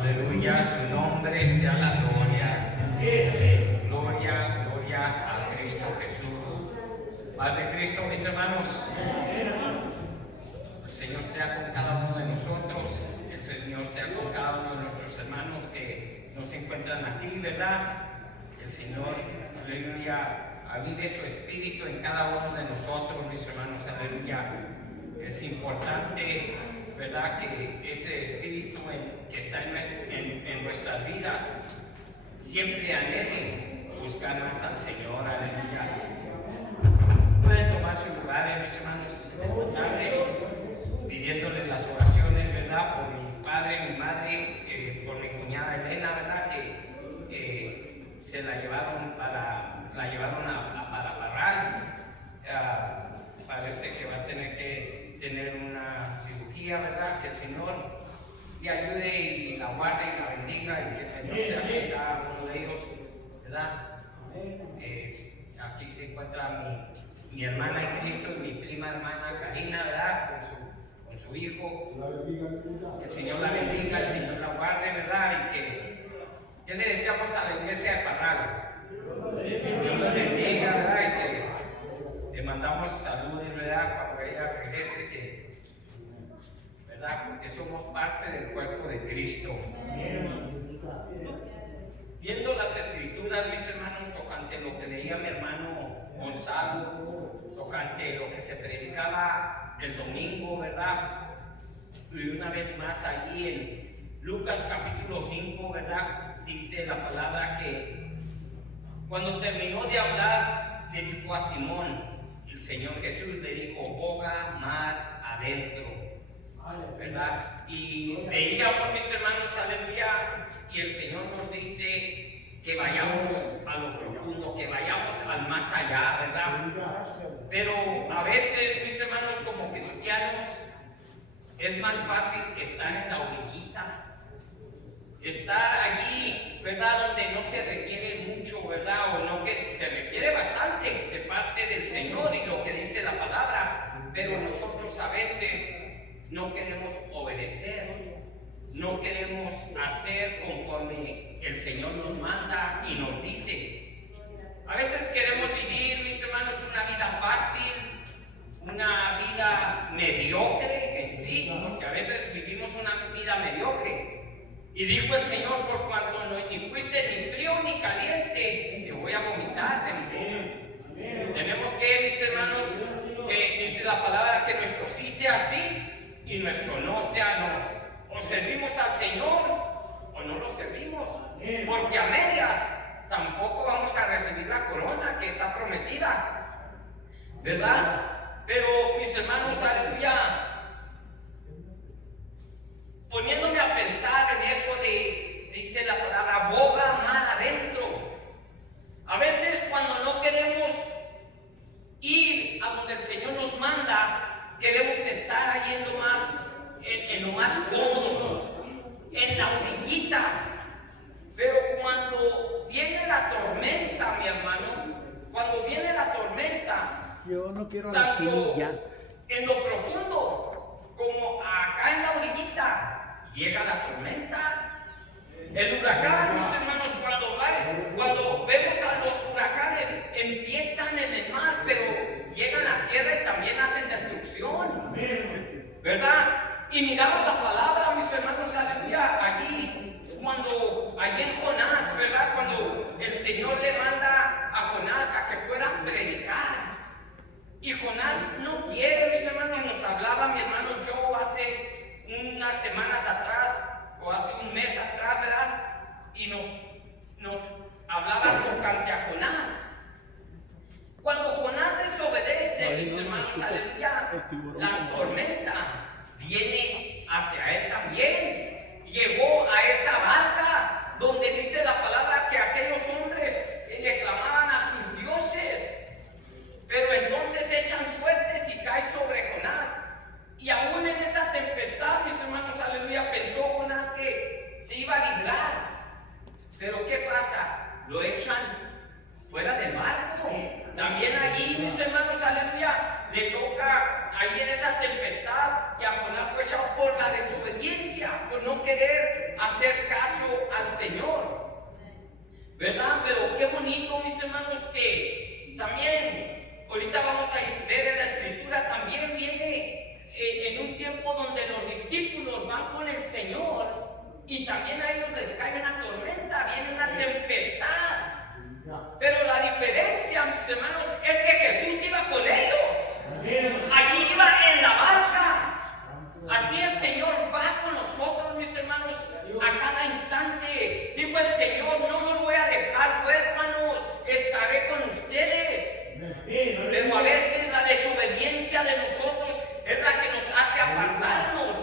Aleluya, su nombre sea la gloria. Gloria, gloria a Cristo Jesús. Paz de Cristo, mis hermanos. El Señor sea con cada uno de nosotros. El Señor sea con cada uno de nuestros hermanos que nos encuentran aquí, ¿verdad? El Señor, aleluya, avive su espíritu en cada uno de nosotros, mis hermanos, aleluya. Es importante, ¿verdad?, que ese espíritu que está en nuestras vidas siempre anhele buscar más al Señor, aleluya. Pueden tomar sus lugares, mis hermanos, esta tarde, pidiéndole las oraciones, ¿verdad?, por mi padre, mi madre, por mi cuñada Elena, ¿verdad?, que se la llevaron para Parral. Parece que va a tener que tener una cirugía, ¿verdad? Que el Señor le ayude y la guarde y la bendiga y que el Señor sea con cada uno de ellos, ¿verdad? Aquí se encuentra mi hermana en Cristo y mi prima hermana Karina, ¿verdad? Con su hijo. Que el Señor la bendiga, el Señor la guarde, ¿verdad? Y que le deseamos a la iglesia de Parral. Que Dios la bendiga, ¿verdad? Y que le mandamos saludos, ¿verdad?, cuando ella regrese, ¿verdad?, porque somos parte del cuerpo de Cristo. Viendo las escrituras, mis hermanos, tocante lo que leía mi hermano Gonzalo, tocante lo que se predicaba el domingo, ¿verdad?, y una vez más allí en Lucas capítulo 5, ¿verdad?, dice la palabra que cuando terminó de hablar, le dijo a Simón, el Señor Jesús le dijo, boga mar adentro, ¿verdad? Y veíamos, mis hermanos, aleluya, y el Señor nos dice que vayamos a lo profundo, que vayamos al más allá, ¿verdad? Pero a veces, mis hermanos, como cristianos, es más fácil estar en la orillita, estar allí, ¿verdad?, donde no se requiere mucho, ¿verdad?, o no, que se requiere bastante de parte del Señor y lo que dice la palabra, pero nosotros a veces no queremos obedecer, no queremos hacer conforme el Señor nos manda y nos dice. A veces queremos vivir, mis hermanos, una vida fácil, una vida mediocre en sí, porque a veces vivimos una vida mediocre. Y dijo el Señor, por cuanto no fuiste ni frío ni caliente, te voy a vomitar de mi boca. Tenemos que, mis hermanos, que dice la palabra, que nuestro sí sea sí y nuestro no sea no. O servimos al Señor o no lo servimos, porque a medias tampoco vamos a recibir la corona que está prometida, ¿verdad? Pero, mis hermanos, aleluya, poniéndome a pensar en eso dice la palabra, boga mar adentro. A veces cuando no queremos ir a donde el Señor nos manda, queremos estar ahí en lo más cómodo, en la orillita. Pero cuando viene la tormenta, mi hermano, cuando viene la tormenta, yo no quiero la tanto espinilla. En lo profundo como acá en la orillita, llega la tormenta, el huracán, mis hermanos, cuando vemos a los huracanes, empiezan en el mar, pero llegan a tierra y también hacen destrucción, ¿verdad? Y miramos la palabra, mis hermanos, aleluya, allí en Jonás, ¿verdad? Cuando el Señor le manda a Jonás a que fuera a predicar, y Jonás no quiere, mis hermanos. Nos hablaba mi hermano Joe hace unas semanas atrás, o hace un mes atrás, ¿verdad? Y nos hablaba tocante a Jonás. Cuando Jonás desobedece, mis hermanos, aleluya, la tormenta viene hacia él también. Llegó a esa barca donde dice la palabra que aquellos hombres le clamaban a sus dioses. Pero entonces echan suertes y cae sobre Jonás. Y aún en esa tempestad, mis hermanos, aleluya, pensó Jonás que se iba a librar. Pero ¿qué pasa? Lo echan fuera del barco. También allí, mis hermanos, aleluya, le toca ahí en esa tempestad, y a Jonás fue echado por la desobediencia, por no querer hacer hacer caso al Señor, ¿verdad? Pero qué bonito, mis hermanos, que también, ahorita vamos a ver en la Escritura, también viene en un tiempo donde los discípulos van con el Señor y también a ellos les cae una tormenta, viene una tempestad. Pero la diferencia, mis hermanos, es que Jesús iba con ellos. Allí iba en la barca. Así el Señor va con nosotros, mis hermanos, a cada instante. Dijo el Señor, no los voy a dejar huérfanos, estaré con ustedes. Pero a veces la desobediencia de nosotros es la que nos hace apartarnos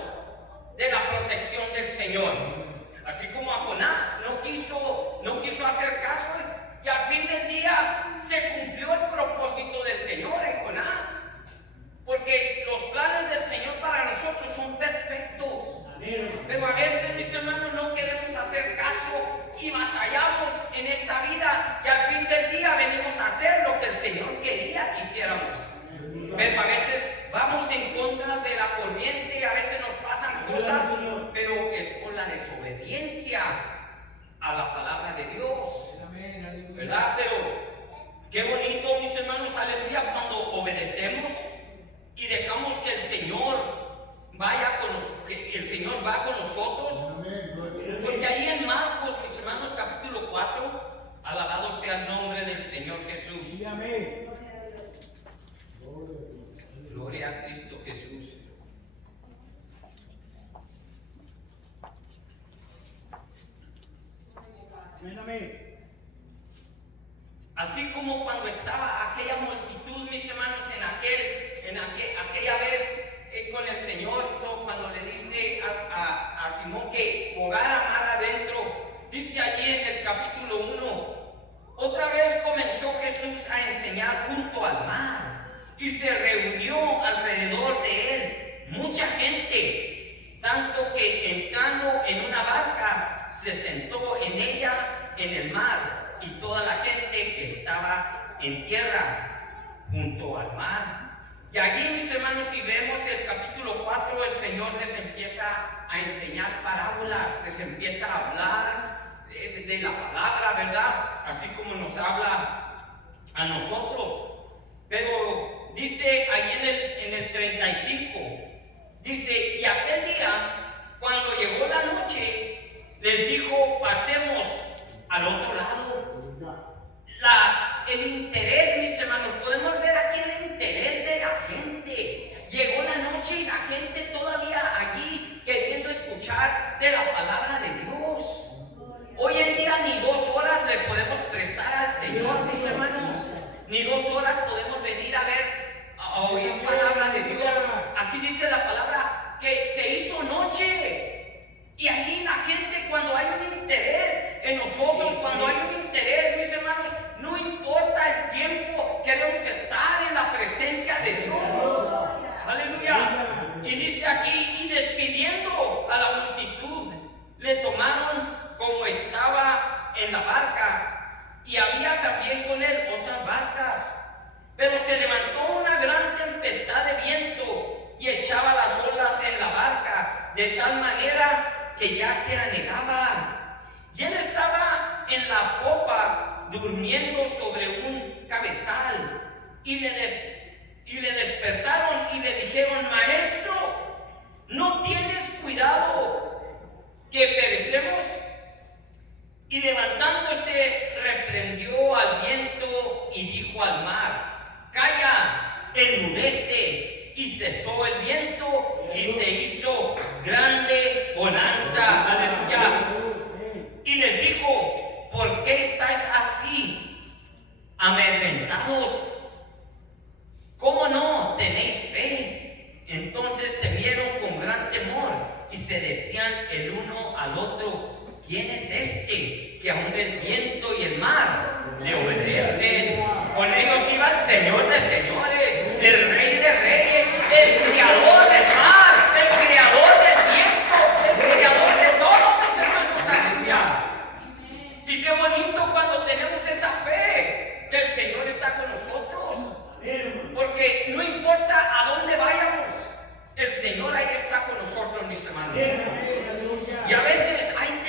de la protección del Señor. Así como a Jonás no quiso hacer caso, y al fin del día se cumplió el propósito del Señor en Jonás. Porque los planes del Señor para nosotros son perfectos. Pero a veces, mis hermanos, no queremos hacer caso y batallamos en esta vida, y al fin del día venimos a hacer lo que el Señor quería que hiciéramos. Pero a veces vamos en contra de la corriente, a veces nos pasan cosas, pero es por la desobediencia a la palabra de Dios, ¿verdad? Pero qué bonito, mis hermanos, aleluya, cuando obedecemos y dejamos que el Señor vaya con nosotros, que el Señor va con nosotros. Porque ahí en Marcos, mis hermanos, capítulo 4, alabado sea el nombre del Señor Jesús. Gloria a Cristo Jesús. Así como cuando estaba aquella multitud, mis hermanos, en aquella vez con el Señor, cuando le dice a Simón que jugara mar adentro, dice allí en el capítulo 1, otra vez comenzó Jesús a enseñar junto al mar, y se reunió alrededor de él mucha gente, tanto que entrando en una barca se sentó en ella en el mar, y toda la gente estaba en tierra junto al mar. Y allí, mis hermanos, si vemos el capítulo 4, el Señor les empieza a enseñar parábolas, les empieza a hablar de la palabra, ¿verdad? Así como nos habla a nosotros. Pero dice allí en el 35, dice, y aquel día, cuando llegó la noche, les dijo, pasemos al otro lado. El interés, mis hermanos, podemos ver aquí el interés de la gente. Llegó la noche y la gente todavía allí queriendo escuchar de la palabra de Dios. Hoy en día ni 2 horas le podemos prestar al Señor, mis hermanos. Ni 2 horas podemos venir a oír palabra de Dios. Aquí dice la palabra que se hizo noche. Y allí la gente, cuando hay un interés en nosotros, cuando hay un interés, mis hermanos, no importa el tiempo, queremos estar en la presencia de Dios. Aleluya. Y dice aquí, y despidiendo a la multitud, le tomaron como estaba en la barca, y había también con él otras barcas. Pero se levantó una gran tempestad de viento y echaba las olas en la barca, de tal manera que ya se anegaba. Y él estaba en la popa durmiendo sobre un cabezal, y le despertaron y le dijeron, maestro, ¿no tienes cuidado que perecemos? Y levantándose reprendió al viento y dijo al mar, calla, enmudece. Y cesó el viento y se hizo grande bonanza. Aleluya. Y les dijo, ¿por qué estáis así amedrentados? ¿Cómo no tenéis fe? Entonces temieron con gran temor y se decían el uno al otro, ¿quién es este que aún el viento y el mar le obedecen? Con ellos iba el Señor de señores, el Rey de reyes, el Creador del mar, el Creador del viento, el Creador de todo, mis hermanos. Aleluya. Y qué bonito cuando tenemos esa fe que el Señor está con nosotros, porque no importa a dónde vayamos, el Señor ahí está con nosotros, mis hermanos. Y a veces hay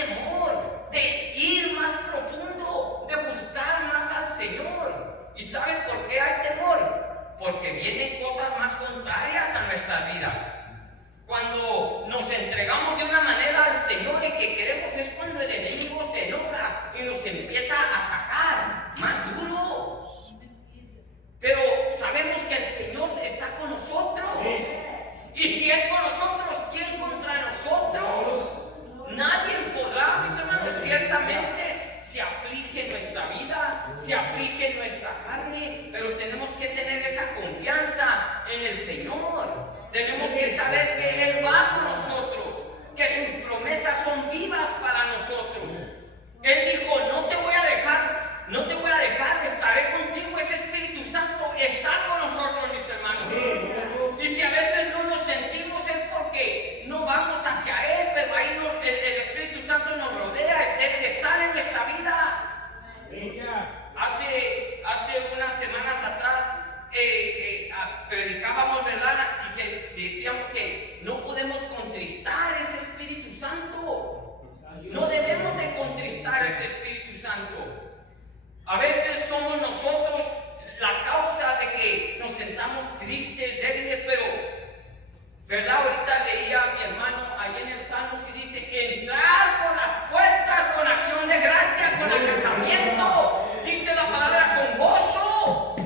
Él dijo, no te voy a dejar, estaré contigo. Ese Espíritu Santo está con nosotros, mis hermanos. Y si a veces no nos sentimos es porque no vamos hacia Él, pero ahí el Espíritu Santo nos rodea, debe de estar en nuestra vida. Hace unas semanas atrás predicábamos, ¿verdad? Y decíamos que no podemos contristar ese Espíritu Santo. No debemos de contristar ese Espíritu Santo. A veces somos nosotros la causa de que nos sentamos tristes, débiles, pero, ¿verdad? Ahorita leía a mi hermano ahí en el Salmos y dice, entrar por las puertas con acción de gracia, con acatamiento. Dice la palabra con gozo.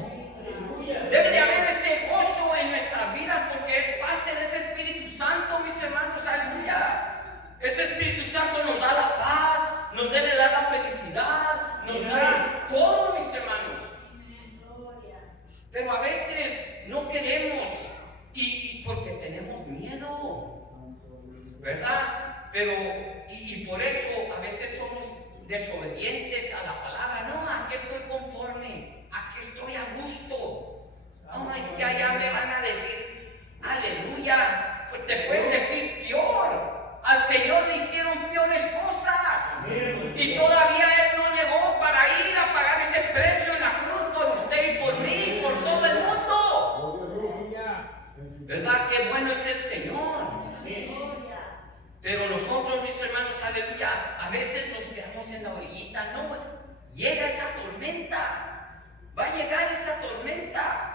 Debe de haber ese gozo en nuestras vidas porque es parte de ese Espíritu Santo, mis hermanos, aleluya. Ese Espíritu Santo nos da la paz, nos debe dar la felicidad, nos da todo, mis hermanos. Pero a veces no queremos y porque tenemos miedo, ¿verdad? Pero, y por eso a veces somos desobedientes a la palabra. No, aquí estoy conforme, aquí estoy a gusto. No, es que allá me van a decir, aleluya, pues te pueden decir peor. Al Señor le hicieron peores cosas. Y todavía Él no negó para ir a pagar ese precio en la cruz por usted y por mí y por todo el mundo. ¿Verdad? Qué bueno es el Señor. Pero nosotros, mis hermanos, aleluya, a veces nos quedamos en la orillita. No, llega esa tormenta. Va a llegar esa tormenta.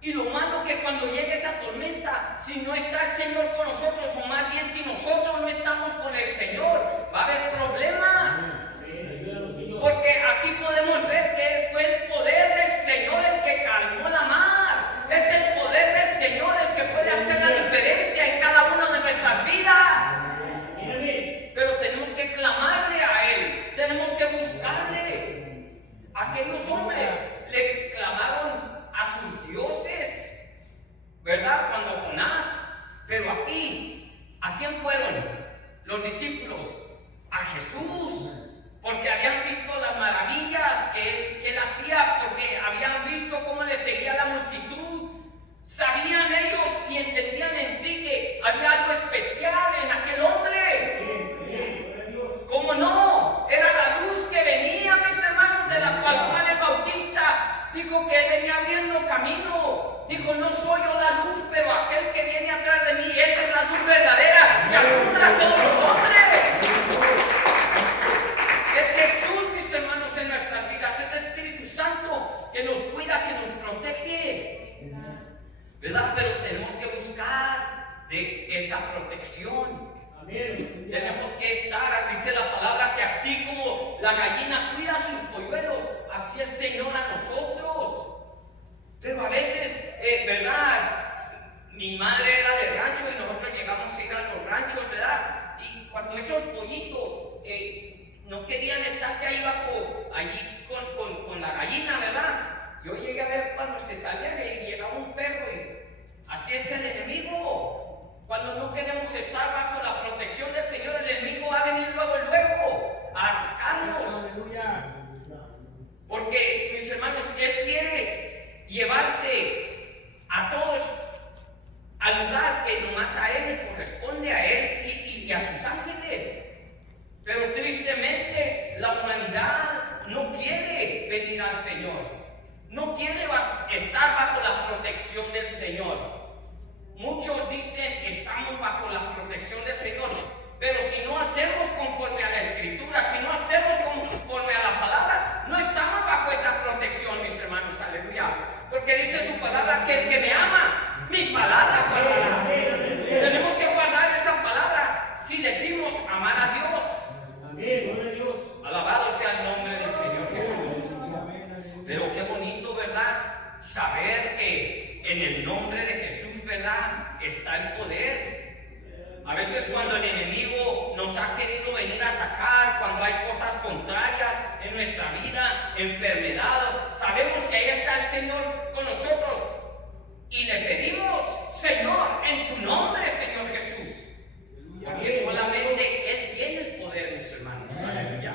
Y lo malo que cuando llegue esa tormenta, si no está el Señor con nosotros, o más bien si nosotros no estamos con el Señor, va a haber problemas. Porque aquí podemos ver que fue el poder del Señor el que calmó la mar. Es el poder del Señor el que puede hacer la diferencia en cada una de nuestras vidas. Pero tenemos que clamarle a Él, tenemos que buscarle. Aquellos hombres le clamaron a sus dioses, ¿verdad? Cuando Jonás, pero aquí, ¿a quién fueron? Los discípulos, a Jesús, porque habían visto las maravillas que él hacía, porque habían visto cómo le seguía la multitud. Sabían ellos y entendían en sí que había algo especial en aquel hombre. ¿Cómo no? Era la luz que venía, mis hermanos, de la cual Juan el Bautista dijo que él venía abriendo camino. Dijo, no soy yo la luz, pero aquel que viene atrás de mí, esa es la luz verdadera que alumbra a todos los hombres. Es Jesús, mis hermanos, en nuestras vidas. Es Espíritu Santo que nos cuida, que nos protege, ¿verdad? Pero tenemos que buscar de esa protección. Amén. Tenemos que estar, dice la palabra, que así como la gallina cuida a sus polluelos, así el Señor a nosotros. Pero a veces, ¿verdad? Mi madre era de rancho y nosotros llegamos a ir a los ranchos, ¿verdad? Y cuando esos pollitos no querían estarse ahí allí con la gallina, ¿verdad? Yo llegué a ver cuando se salía y llegaba un perro y así es el enemigo. Cuando no queremos estar bajo la protección del Señor, el enemigo va a venir luego a atacarnos. Porque, mis hermanos, Él quiere llevarse a todos al lugar que nomás a Él le corresponde, a Él y a sus ángeles. Pero tristemente la humanidad no quiere venir al Señor. No quiere estar bajo la protección del Señor. Muchos dicen, estamos bajo la protección del Señor, pero si no hacemos conforme a la Escritura, si no hacemos conforme a la palabra, no estamos bajo esa protección, mis hermanos, aleluya. Porque dice su palabra que el que me ama, mi palabra guardará. Tenemos que guardar esa palabra si decimos amar a Dios. Amén, gloria a Dios. Alabado sea el nombre del Señor Jesús. Pero qué bonito, ¿verdad? Saber que en el nombre de Jesús, ¿verdad?, está el poder. A veces cuando el enemigo nos ha querido venir a atacar, cuando hay cosas contrarias en nuestra vida, enfermedad, sabemos que ahí está el Señor con nosotros y le pedimos, Señor, en tu nombre, Señor Jesús, porque solamente Él tiene el poder, mis hermanos. Aleluya.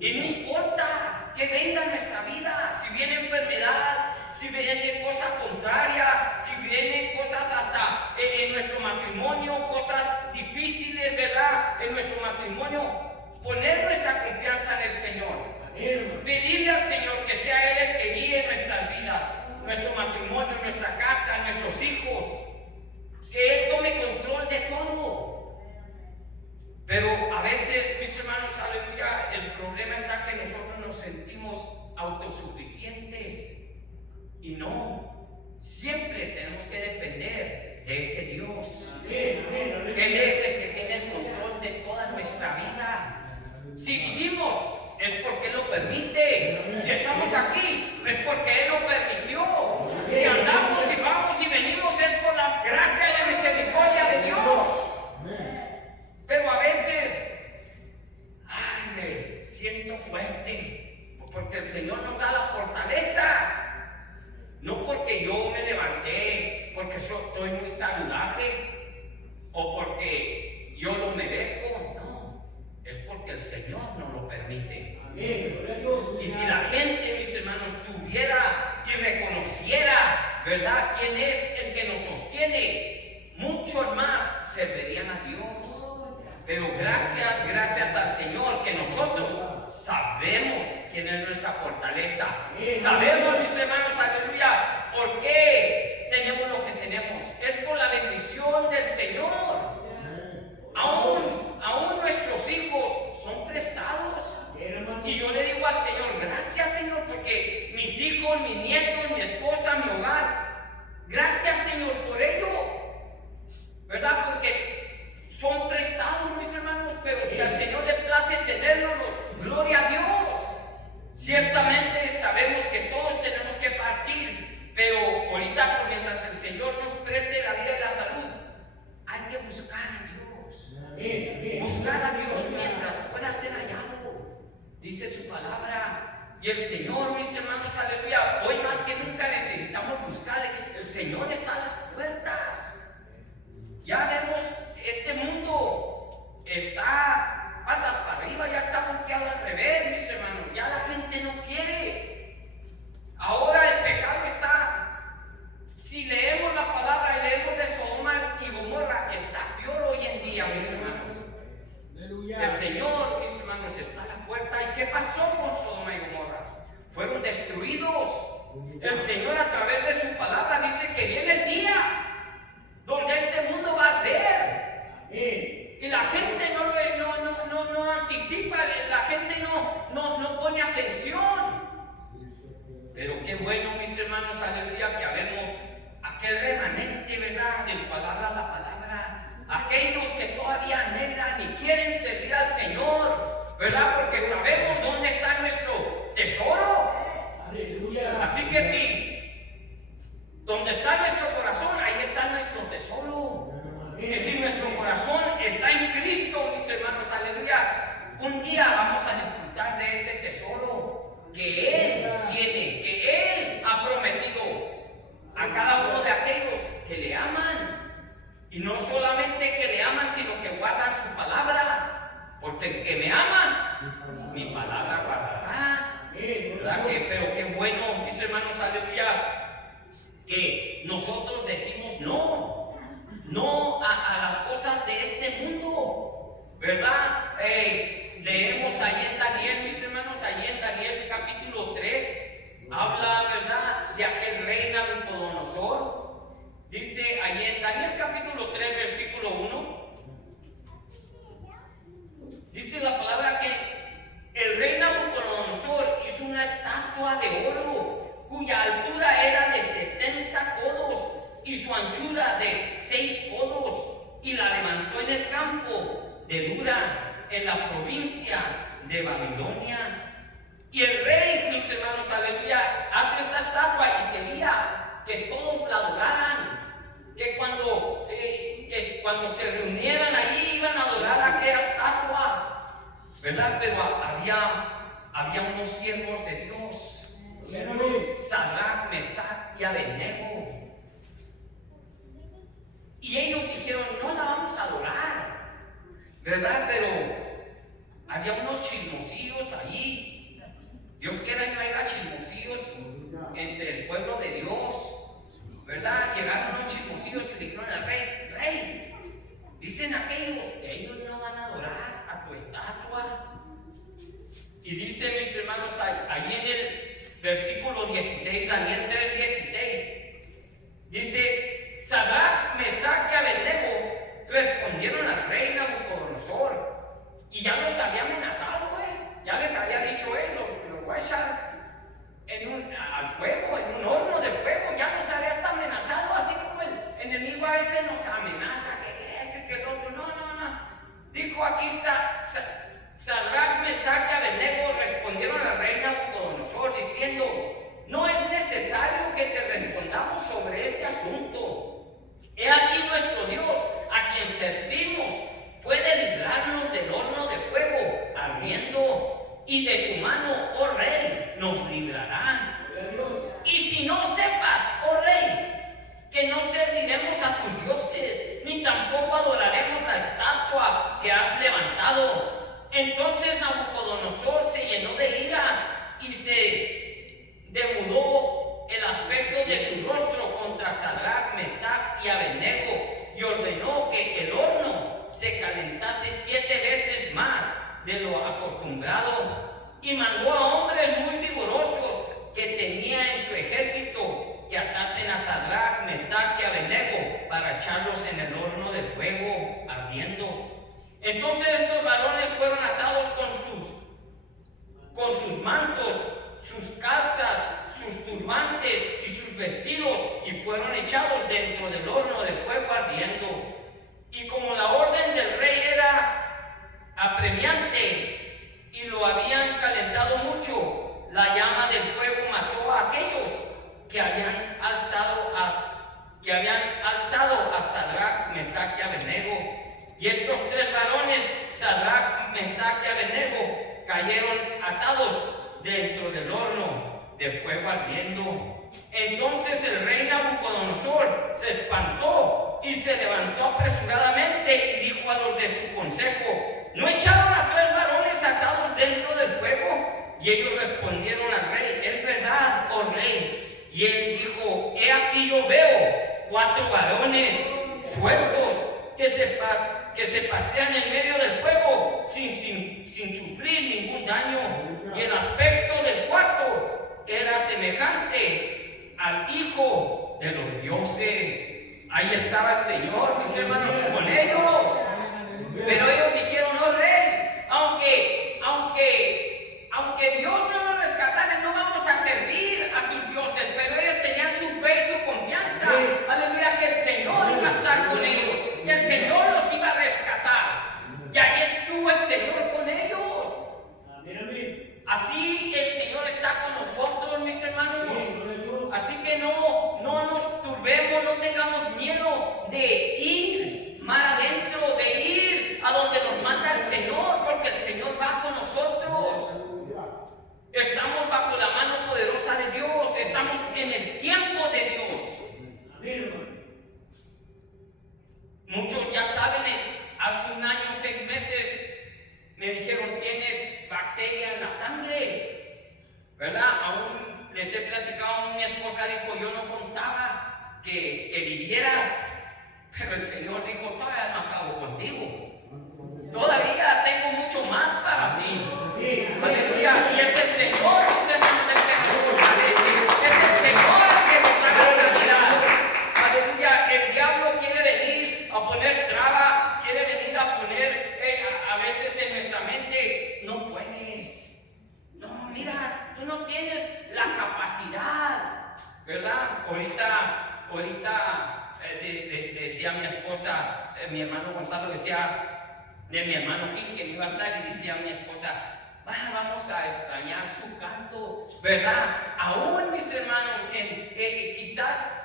Y no importa que venga en nuestra vida, si viene enfermedad, si viene cosa contraria, si vienen cosas hasta en nuestro matrimonio, cosas difíciles, ¿verdad? En nuestro matrimonio, poner nuestra confianza en el Señor. Pedirle al Señor que sea Él el que guíe nuestras vidas, nuestro matrimonio, nuestra casa, nuestros hijos, que Él tome control de todo. Pero a veces, mis hermanos, aleluya, el problema está que nosotros nos sentimos autosuficientes. Y no, siempre tenemos que depender de ese Dios. Él es el que tiene el control de toda nuestra vida. Si vivimos, es porque Él lo permite. Si estamos aquí, es porque Él lo permitió. Si andamos y vamos y venimos, es por la gracia y la misericordia de Dios. Pero a veces, me siento fuerte, porque el Señor nos da la fortaleza. No porque yo me levanté, porque estoy muy saludable, o porque yo lo merezco. No, es porque el Señor nos lo permite. Y si la gente, mis hermanos, tuviera y reconociera, ¿verdad?, quién es el que nos sostiene, muchos más servirían a Dios. Pero gracias al Señor que nosotros sabemos quién es nuestra fortaleza. Sabemos, mis hermanos, aleluya, por qué tenemos lo que tenemos. Es por la bendición del Señor. Aún nuestros hijos son prestados. Y yo le digo al Señor, gracias, Señor, porque mis hijos, mis nietos, mi esposa, mi hogar, gracias, Señor, por ello, ¿verdad? Porque son prestados, mis hermanos, pero si al Señor le place tenerlos, gloria a Dios. Ciertamente sabemos que todos tenemos que partir, pero ahorita, mientras el Señor nos preste la vida y la salud, hay que buscar a Dios. Buscar a Dios mientras pueda ser hallado. Dice su palabra. Y el Señor, mis hermanos, aleluya, hoy más que nunca necesitamos buscarle. El Señor está a las puertas. Ya vemos, este mundo está patas para arriba, ya está volteado al revés, mis hermanos. Ya la gente no quiere. Ahora el pecado está. Si leemos la palabra y leemos de Sodoma y Gomorra, está peor hoy en día, mis hermanos. El Señor, mis hermanos, está a la puerta. ¿Y qué pasó con Sodoma y Gomorra? Fueron destruidos. El Señor, a través de su palabra, dice que viene el día donde este mundo va a arder. Y la gente no anticipa, la gente no pone atención. Pero qué bueno, mis hermanos, aleluya, que habemos aquel remanente, ¿verdad?, del palabra a la palabra. Aquellos que todavía anhelan y quieren servir al Señor, ¿verdad? Porque sabemos dónde está nuestro tesoro. Aleluya. Así que sí, donde está nuestro corazón, ahí está nuestro tesoro. Y si nuestro corazón está en Cristo, mis hermanos, aleluya, un día vamos a disfrutar de ese tesoro que Él tiene, que Él ha prometido a cada uno de aquellos que le aman. Y no solamente que le aman, sino que guardan su palabra. Porque el que me ama, mi palabra guardará. ¿Verdad? Pero qué bueno, mis hermanos, aleluya, que nosotros decimos no a las cosas de este mundo, ¿verdad? Leemos ahí en Daniel, mis hermanos, ahí en Daniel capítulo 3, habla, ¿verdad?, de aquel rey Nabucodonosor. Dice ahí en Daniel capítulo 3, versículo 1, dice la palabra que el rey Nabucodonosor hizo una estatua de oro, cuya altura era de 70 codos y su anchura de 6 codos, y la levantó en el campo de Dura, en la provincia de Babilonia. Y el rey, mis hermanos, aleluya, hace esta estatua y quería que todos la adoraran, que cuando se reunieran ahí iban a adorar a aquella estatua, ¿verdad? Pero había unos siervos de Dios, Sadrach, Mesach y Abednego, y ellos dijeron, no la vamos a adorar, ¿verdad? Pero había unos chismosillos ahí. Dios quiera que haya chismosillos entre el pueblo de Dios, ¿verdad? Llegaron unos chismosillos y dijeron al rey: rey, dicen aquellos que ellos no van a adorar a tu estatua. Y dice, mis hermanos, ahí en el versículo 16, Daniel 3:16, dice: Sadrac, Mesac y Abednego respondieron al rey Nabucodonosor, y ya los había amenazado, ya les había dicho: lo voy a echar al fuego, en un horno de fuego. Ya nos había hasta amenazado, así como el enemigo a veces nos amenaza, que el otro. No. Dijo aquí: Sadrac, Mesac y Abednego respondieron al rey Nabucodonosor diciendo: no es necesario que te respondamos sobre este asunto. He aquí nuestro Dios, a quien servimos, puede librarnos del horno de fuego ardiendo, y de tu mano, oh rey, nos librará. Y si no sepas, oh rey, que no serviremos a tus dioses, ni tampoco adoraremos la estatua que has levantado. Entonces Nabucodonosor se llenó de ira y se demudó el aspecto de su rostro contra Sadrac, Mesac y Abednego, y ordenó que el horno se calentase 7 veces más de lo acostumbrado, y mandó a hombres muy vigorosos que tenía en su ejército que atasen a Sadrac, Mesac y Abednego para echarlos en el horno de fuego ardiendo. Entonces estos varones fueron atados con sus mantos, sus calzas, sus turbantes y sus vestidos, y fueron echados dentro del horno de fuego ardiendo. Y como la orden del rey era apremiante y lo habían calentado mucho, la llama del fuego mató a aquellos que habían alzado a Sadrac, Mesac y Abednego. Y estos 3 varones, Sadrac, Mesac y Abednego, cayeron atados dentro del horno de fuego ardiendo. Entonces el rey Nabucodonosor se espantó y se levantó apresuradamente y dijo a los de su consejo: ¿no echaron a 3 varones atados dentro del fuego? Y ellos respondieron al rey: es verdad, oh rey. Y él dijo: he aquí yo veo 4 varones sueltos que se pasean en medio del fuego sin sufrir ningún daño. Y el aspecto del cuarto era semejante al hijo de los dioses. Ahí estaba el Señor, mis hermanos, con ellos. Pero ellos dijeron: no, rey, aunque Dios no nos rescatara, no vamos a servir a tus dioses. Pero ellos tenían su fe y su confianza, aleluya, que el Señor iba a estar con ellos, que el Señor los iba a rescatar. Y ahí estuvo el Señor con ellos. Así el Señor está con nosotros, mis hermanos. Así que no nos turbemos, no tengamos miedo de ir mar adentro, de ir a donde nos manda el Señor, porque el Señor va con nosotros. Estamos bajo la mano poderosa de Dios, estamos en el tiempo de Dios. Muchos ya saben, hace 1 año, 6 meses, me dijeron: tienes bacteria en la sangre, ¿verdad? Aún les he platicado, mi esposa dijo: yo no contaba que vivieras, pero el Señor dijo: todavía no acabo contigo, todavía tengo mucho más para ti. Aleluya. Y es el Señor, mis hermanos, el que nos fortalece, es el Señor el que nos da la sanidad. Aleluya. El diablo quiere venir a poner traba, quiere venir a poner a veces en nuestra mente: no puedes, no, mira, tú no tienes la capacidad, ¿verdad? Ahorita decía mi esposa, mi hermano Gonzalo decía de mi hermano Gil que no iba a estar, y decía mi esposa: vamos a extrañar su canto, ¿verdad? Aún, mis hermanos, quizás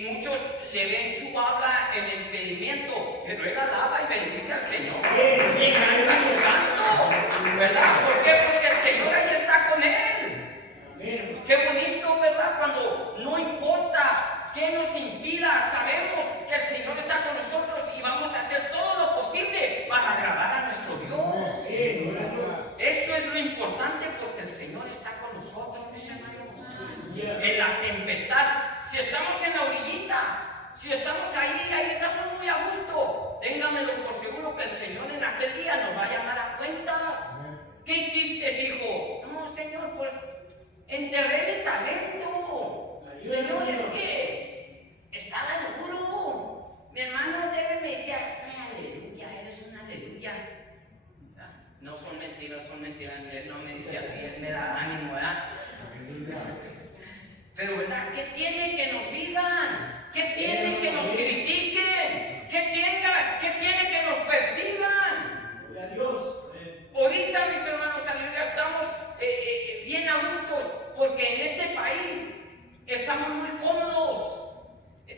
muchos le ven su habla en el pedimiento, pero él alaba y bendice al Señor y canta su canto, ¿verdad? ¿Por qué? Porque el Señor ahí está con él. Qué bonito, ¿verdad? Cuando no importa qué nos impida, sabemos que el Señor está con nosotros y vamos a hacer todo lo posible para agradar a nuestro Dios. tempestad, si estamos en la orillita, si estamos ahí estamos muy a gusto. Ténganmelo por seguro que el Señor en aquel día nos va a llamar a cuentas. ¿Qué hiciste, hijo? No, Señor, pues enterré mi talento. Señor, es que estaba duro. Mi hermano Debe me decía, aleluya, eres una aleluya. No son mentiras, él no me dice así, él me da ánimo, ¿verdad? Pero, ¿verdad? ¿Qué tiene que nos digan? ¿Qué tiene que nos critiquen? ¿Qué tiene que nos persigan? Gloria a Dios. Ahorita, mis hermanos, aleluya, estamos bien a gustos, porque en este país estamos muy cómodos.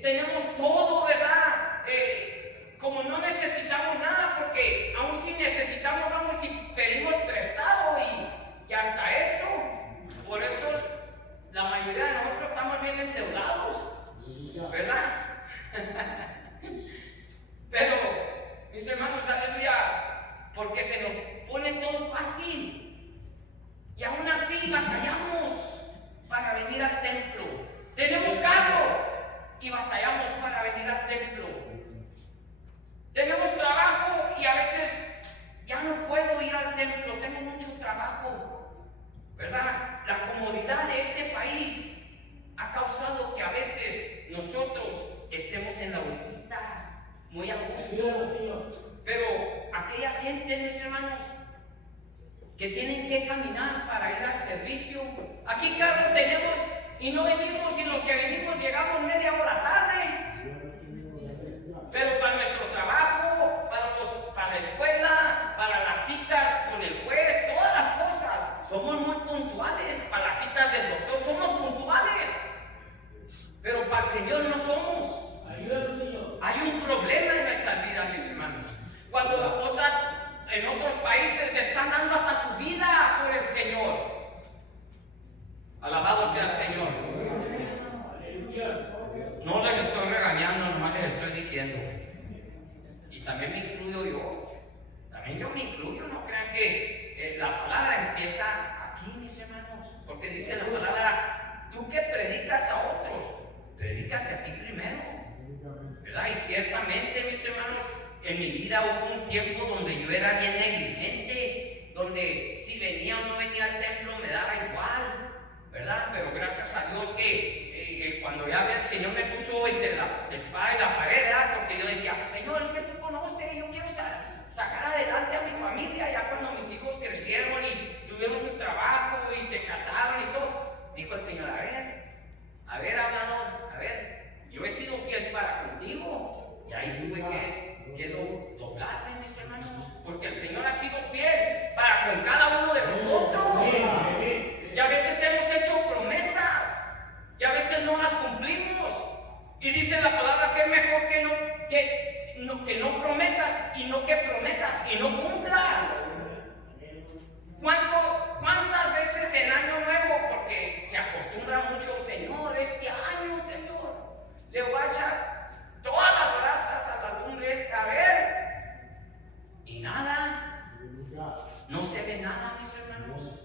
Tenemos todo, ¿verdad? Como no necesitamos nada, porque aún si necesitamos, vamos y pedimos prestado y hasta eso. Por eso la mayoría de nosotros estamos bien endeudados, ¿verdad? Pero, mis hermanos, aleluya, porque se nos pone todo fácil y aún así batallamos para venir al templo. Tenemos carro y batallamos para venir al templo. Tenemos trabajo y a veces ya no puedo ir al templo, tengo mucho trabajo, ¿verdad? La comodidad de este país ha causado que a veces nosotros estemos en la orillita, muy a gusto. Pero aquellas gentes, mis hermanos, que tienen que caminar para ir al servicio, aquí carro tenemos y no venimos, y los que venimos llegamos media hora tarde. Pero para nuestro trabajo, para la escuela, para las citas con el juez, todas las cosas, somos muy puntuales. Para las citas del doctor somos puntuales. Pero para el Señor no somos. Ayúdanos, Señor. Hay un problema en nuestras vidas, mis hermanos. Cuando en otros países se están dando hasta su vida por el Señor. Alabado sea el Señor. Aleluya. No les estoy regañando, nomás les estoy diciendo. Y también me incluyo yo. También yo me incluyo. No crean que la palabra empieza aquí, mis hermanos. Porque dice la palabra, tú que predicas a otros, predícate a ti primero, ¿verdad? Y ciertamente, mis hermanos, en mi vida hubo un tiempo donde yo era bien negligente, donde si venía o no venía al templo me daba igual, ¿verdad? Pero gracias a Dios que cuando ya el Señor me puso entre la espada y la pared, ¿verdad? Porque yo decía, Señor, es que tú conoces, yo quiero sacar adelante a mi familia. Ya cuando mis hijos crecieron y tuvieron su trabajo y se casaron y todo, dijo el Señor, a ver, hablador, a ver, yo he sido fiel para contigo. Y ahí tuve que doblarme, mis hermanos, porque el Señor ha sido fiel para con cada uno de nosotros. Y a veces hemos hecho promesas y a veces no las cumplimos. Y dice la palabra que es mejor que no prometas y no que prometas y no cumplas. ¿Cuántas veces en Año Nuevo, porque se acostumbra mucho, Señor, este año, Señor, le voy a echar todas las brasas a la lumbre, a ver, y nada, no se ve nada, mis hermanos,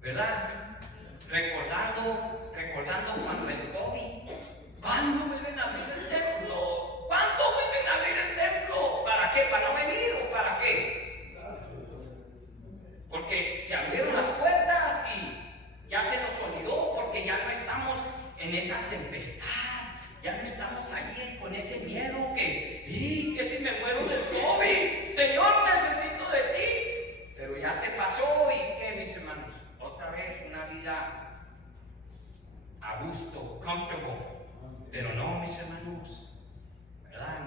¿verdad? Recordando cuando el COVID, ¿cuándo vuelven a abrir el templo? ¿Cuándo vuelven a abrir el templo? ¿Para qué? ¿Para no venir o para qué? Porque se abrieron las puertas y ya se nos olvidó, porque ya no estamos en esa tempestad, ya no estamos allí con ese miedo que si me muero del COVID, Señor, necesito de ti. Pero ya se pasó y ¿qué, mis hermanos? Otra vez una vida a gusto, comfortable. Pero no, mis hermanos, ¿verdad?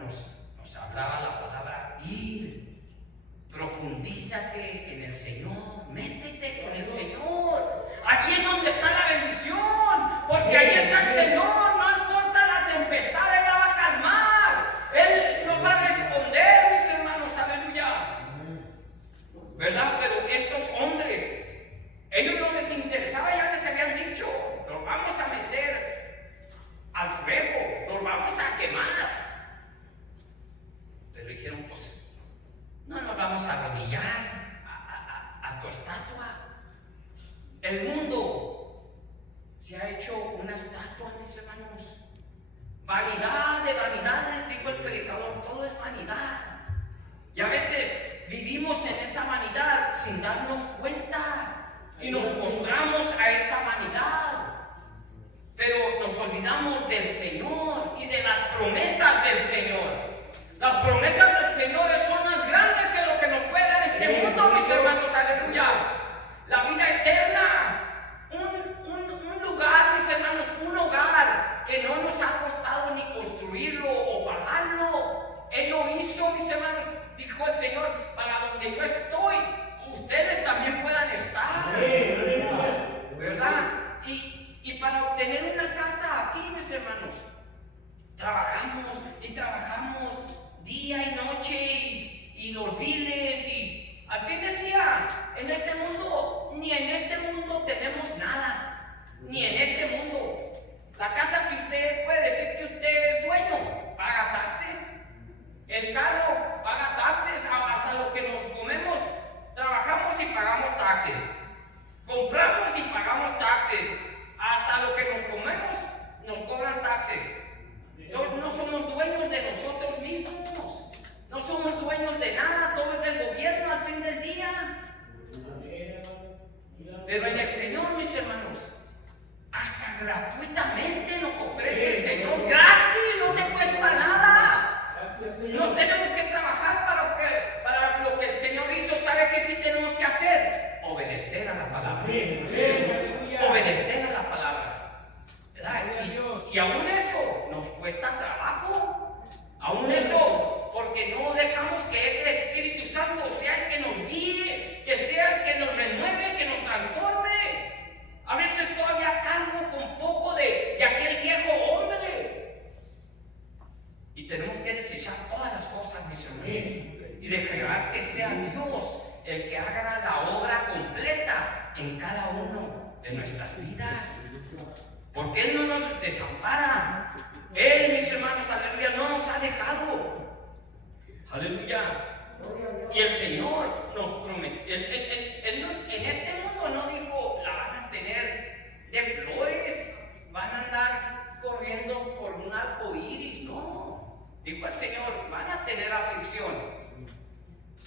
Nos hablaba la palabra ir. Profundízate en el Señor, métete con el Señor. Allí es donde está la bendición, porque ahí está el Señor. No importa la tempestad, Él la va a calmar. Él nos va a responder, mis hermanos, aleluya. ¿Verdad? Pero estos hombres, ellos no les interesaba, ya les habían dicho, los vamos a meter al fuego, los vamos a quemar. Pero dijeron, pues, no nos vamos a arrodillar a tu estatua. El mundo se ha hecho una estatua, mis hermanos. Vanidad de vanidades, dijo el predicador, todo es vanidad. Y a veces vivimos en esa vanidad sin darnos cuenta y nos mostramos a esa vanidad. Pero nos olvidamos del Señor y de las promesas del Señor. Las promesas del Señor son más grandes que lo que nos puede dar este mundo, mis hermanos, aleluya. La vida eterna, un lugar, mis hermanos, un hogar que no nos ha costado ni construirlo o pagarlo. Él lo hizo, mis hermanos, dijo el Señor, para donde yo estoy, ustedes también puedan estar, ¿verdad? Y para obtener una casa aquí, mis hermanos, trabajamos y trabajamos día y noche y los biles, y al fin del día, en este mundo, ni en este mundo tenemos nada, ni en este mundo. La casa que usted puede decir que usted es dueño, paga taxes. El carro paga taxes, hasta lo que nos comemos, trabajamos y pagamos taxes. Compramos y pagamos taxes. Hasta lo que nos comemos, nos cobran taxes. No somos dueños de nosotros mismos. No somos dueños de nada, todo es del gobierno al fin del día. Pero en el Señor, mis hermanos, hasta gratuitamente nos ofrece el Señor, gratis, no te cuesta nada. No tenemos que trabajar para lo que el Señor hizo. ¿Sabe qué sí tenemos que hacer? Obedecer a la palabra. Obedecer a la palabra. Y aún eso nos cuesta trabajo. Aún eso, porque no dejamos que ese Espíritu Santo sea el que nos guíe, que sea el que nos renueve, que nos transforme. A veces todavía cargo con poco de aquel viejo hombre. Y tenemos que desechar todas las cosas, mis hermanos, y dejar que sea Dios el que haga la obra completa en cada uno de nuestras vidas. Porque Él no nos desampara. Él, mis hermanos, aleluya, no nos ha dejado. Aleluya. Y el Señor nos prometió. En este mundo no dijo, la van a tener de flores, van a andar corriendo por un arco iris. No. Dijo el Señor, van a tener aflicción,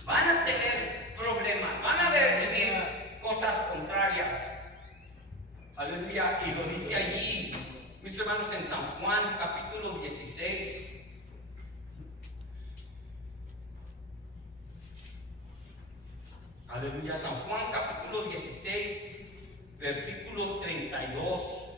van a tener problemas, van a vivir cosas contrarias. Aleluya. Y lo dice allí, mis hermanos, en San Juan, capítulo 16. Aleluya. San Juan, capítulo 16, versículo 32.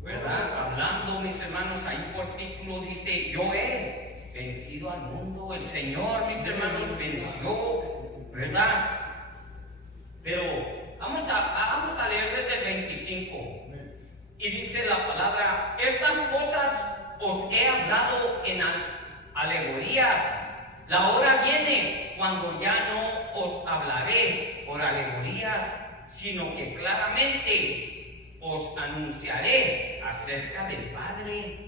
¿Verdad? Hablando, mis hermanos, ahí por título dice, yo he vencido al mundo. El Señor, mis hermanos, venció, ¿verdad? Pero vamos a leer desde el 25. Y dice la palabra, estas cosas os he hablado en alegorías. La hora viene cuando ya no os hablaré por alegorías, sino que claramente os anunciaré acerca del Padre.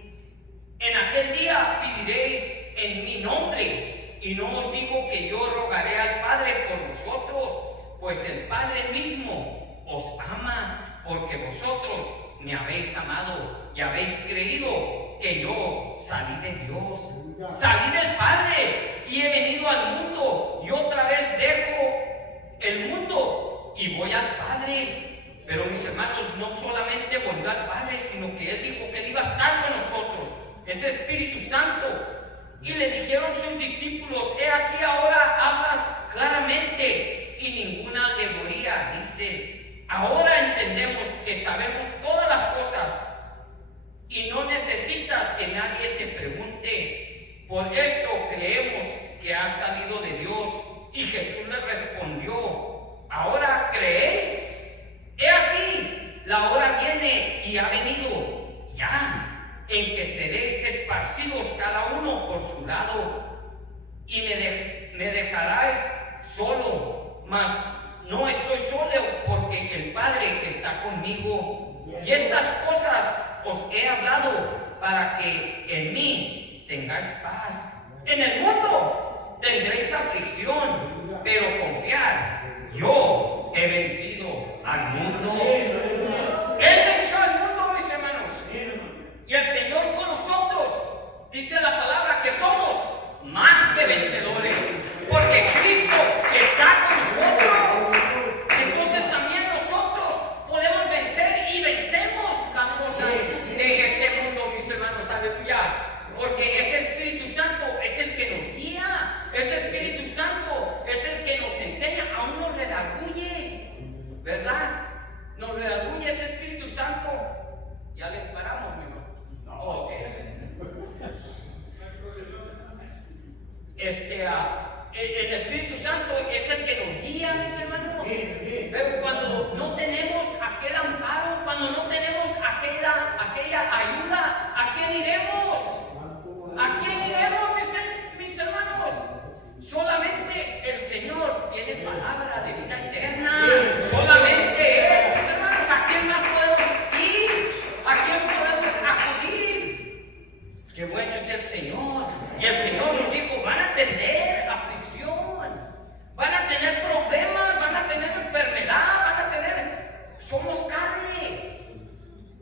En aquel día pediréis en mi nombre, y no os digo que yo rogaré al Padre por vosotros, pues el Padre mismo os ama, porque vosotros me habéis amado y habéis creído que yo salí de Dios, salí del Padre y he venido al mundo, y otra vez dejo el mundo y voy al Padre. Pero mis hermanos, no solamente volvió al Padre, sino que Él dijo que Él iba a estar con nosotros, ese Espíritu Santo. Y le dijeron sus discípulos, he aquí ahora hablas claramente y ninguna alegoría dices. Ahora entendemos que sabemos todas las cosas y no necesitas que nadie te pregunte. Por esto creemos que has salido de Dios. Y Jesús le respondió, ¿ahora creéis? He aquí, la hora viene y ha venido ya, en que seréis esparcidos cada uno por su lado, y me dejaráis solo, mas no estoy solo, porque el Padre está conmigo. Y estas cosas os he hablado para que en mí tengáis paz. En el mundo tendréis aflicción, pero confiad, yo he vencido al mundo. Él venció al mundo, mis hermanos. Y el Señor con nosotros. Dice la palabra que somos más que vencedores. Porque Cristo está con nosotros. Entonces también nosotros podemos vencer y vencemos las cosas de este mundo, mis hermanos. Aleluya. Porque ese Espíritu Santo es el que nos guía. Ese Espíritu Santo es el que nos enseña. Aún nos redarguye, ¿verdad? Nos redarguye ese Espíritu Santo. Ya le paramos, mi hermano. No, el Espíritu Santo es el que nos guía, mis hermanos. Pero cuando no tenemos aquel amparo, cuando no tenemos aquella ayuda, ¿a quién iremos? ¿A quién iremos, mis hermanos? Solamente el Señor tiene palabra de vida eterna. Solamente Él, mis hermanos. ¿A quién más podemos ir? ¿A quién podemos acudir? Qué bueno es el Señor. Y el Señor nos dijo, van a tener aflicción, van a tener problemas, van a tener enfermedad, somos carne.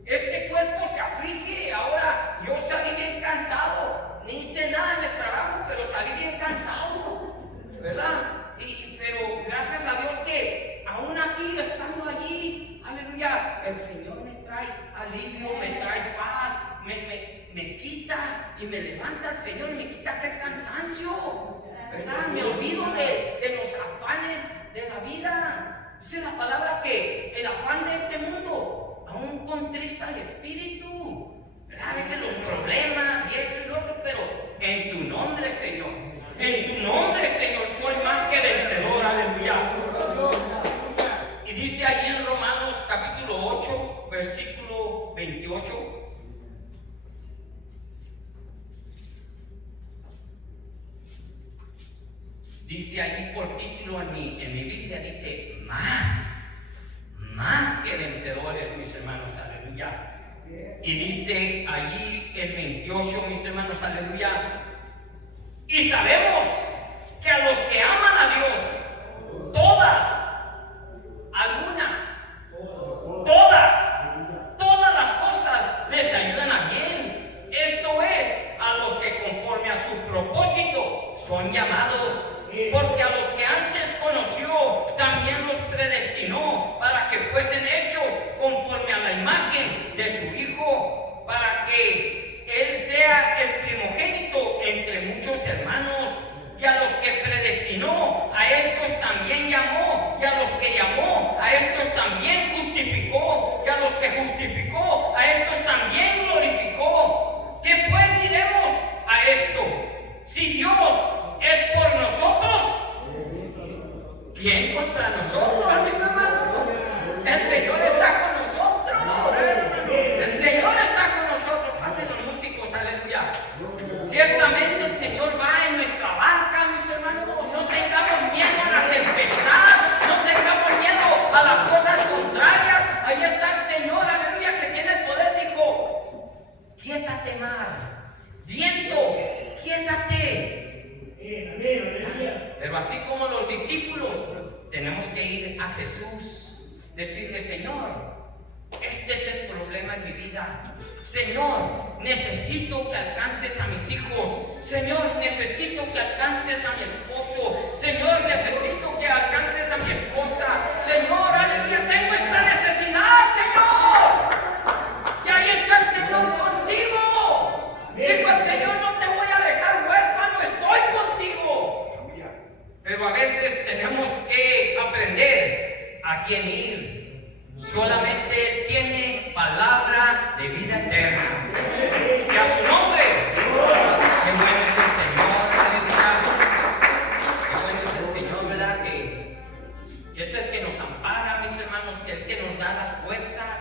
Este cuerpo se aflige. Ahora yo salí bien cansado, ni hice nada en el trabajo, pero salí bien cansado, ¿verdad? Pero gracias a Dios que aún aquí, estando allí, aleluya, el Señor me trae alivio, me trae paz, me quita y me levanta el Señor y me quita aquel cansancio, ¿verdad? Me olvido de los afanes de la vida. Dice la palabra que el afán de este mundo aún contrista el espíritu, ¿verdad? A veces los problemas y esto y lo otro, pero en tu nombre, Señor, soy más que vencedor, aleluya. Y dice allí en Romanos capítulo 8, versículo 28. Dice allí por título en mi Biblia, dice más que vencedores, mis hermanos, aleluya. Y dice allí el 28, mis hermanos, aleluya. Y sabemos que a los que aman a Dios, todas las cosas les ayudan a bien. Esto es, a los que conforme a su propósito son llamados. Porque a los que antes conoció, también los predestinó para que fuesen hechos conforme a la imagen de su Hijo, para que Él sea el primogénito entre muchos hermanos. Y a los que predestinó, a estos también llamó. Y a los que llamó, a estos también justificó. Y a los que justificó, a estos también glorificó. ¿Qué pues diremos a esto? Si Dios es por nosotros, ¿quién contra nosotros, mis hermanos? El Señor está con nosotros. El Señor está con nosotros. Pasen los músicos, aleluya. Ciertamente el Señor va en nuestra barca, mis hermanos. No tengamos miedo a la tempestad, no tengamos miedo a las cosas contrarias. Ahí está el Señor, aleluya, que tiene el poder. Dijo, quiétate, mar, viento, quiétate. Pero así como los discípulos, tenemos que ir a Jesús, decirle, Señor, este es el problema en mi vida. Señor, necesito que alcances a mis hijos. Señor, necesito que alcances a mi esposo. Señor, necesito que alcances a mi esposa. Señor, aleluya, tengo esta necesidad, Señor. Y ahí está el Señor contigo. Dijo el Señor, no te voy a dejar huérfano, estoy contigo. Pero a veces tenemos que aprender a quién ir. Solamente Él tiene palabra de vida eterna. Y a su nombre, qué bueno es el Señor, aleluya. Qué bueno es el Señor, ¿verdad? Que es el que nos ampara, mis hermanos, que es el que nos da las fuerzas.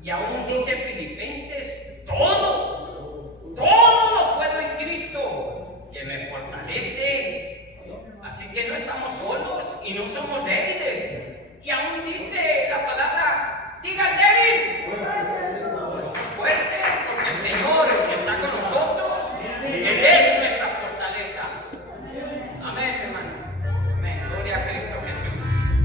Y aún dice Filipenses, todo lo puedo en Cristo, que me fortalece. Así que no estamos solos y no somos débiles. Y aún